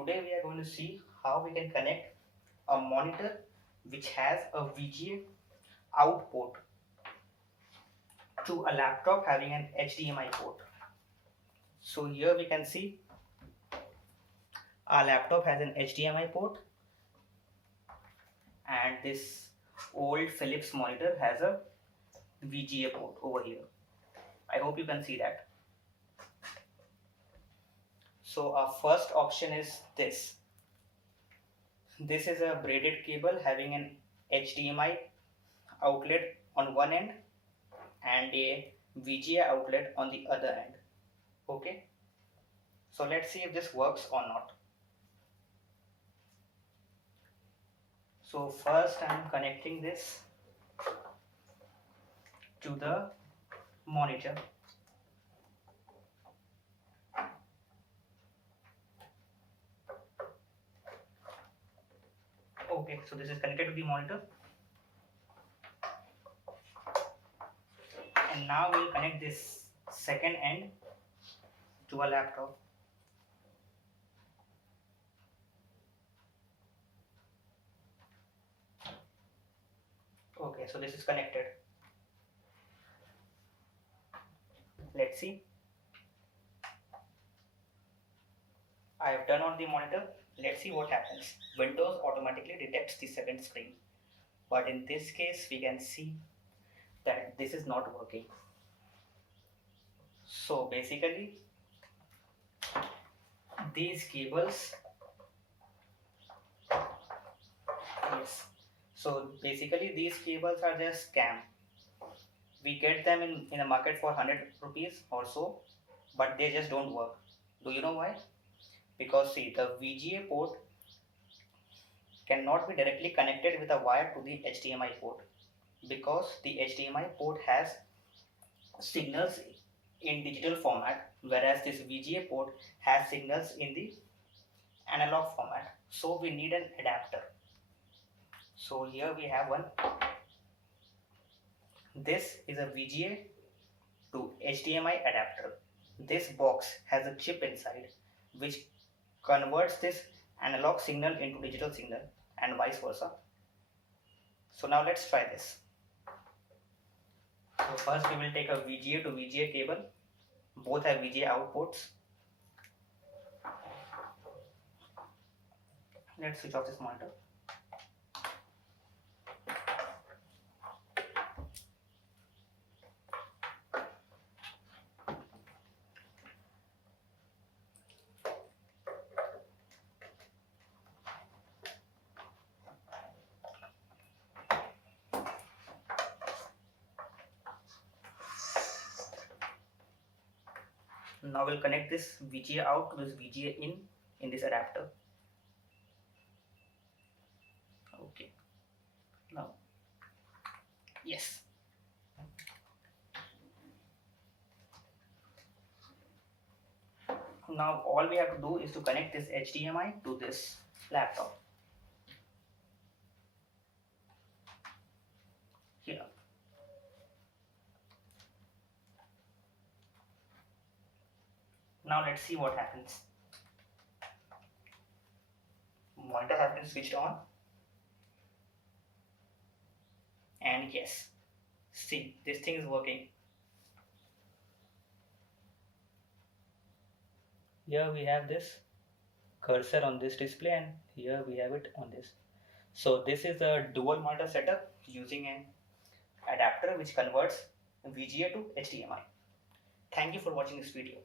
today we are going to see how we can connect a monitor which has a VGA out port to a laptop having an HDMI port. So here we can see our laptop has an HDMI port and this old Philips monitor has a VGA port over here. I hope you can see that. So our first option is this. This is a braided cable having an HDMI outlet on one end and a VGA outlet on the other end. Okay, so let's see if this works or not. So first I'm connecting this to the monitor. Okay, so this is connected to the monitor. And now we'll connect this second end to a laptop. Okay, so this is connected. Let's see. I have turned on the monitor. Let's see what happens. Windows automatically detects the second screen. But in this case, we can see that this is not working. So basically, these cables, yes. So basically, these cables are just scam. We get them in a market for 100 rupees or so, but they just don't work. Do you know why? Because see, the VGA port cannot be directly connected with a wire to the HDMI port, because the HDMI port has signals in digital format, whereas this VGA port has signals in the analog format. So we need an adapter. So here we have one. This is a VGA to HDMI adapter. This box has a chip inside which converts this analog signal into digital signal and vice versa. So now let's try this. So first we will take a VGA to VGA cable. Both have VGA outputs. Let's switch off this monitor. Now we'll connect this VGA out to this VGA in this adapter. Okay. Now, yes. Now all we have to do is to connect this HDMI to this laptop. Here. Now let's see what happens. Monitor has been switched on. And yes, see, this thing is working. Here we have this cursor on this display and here we have it on this. So this is a dual monitor setup using an adapter which converts VGA to HDMI. Thank you for watching this video.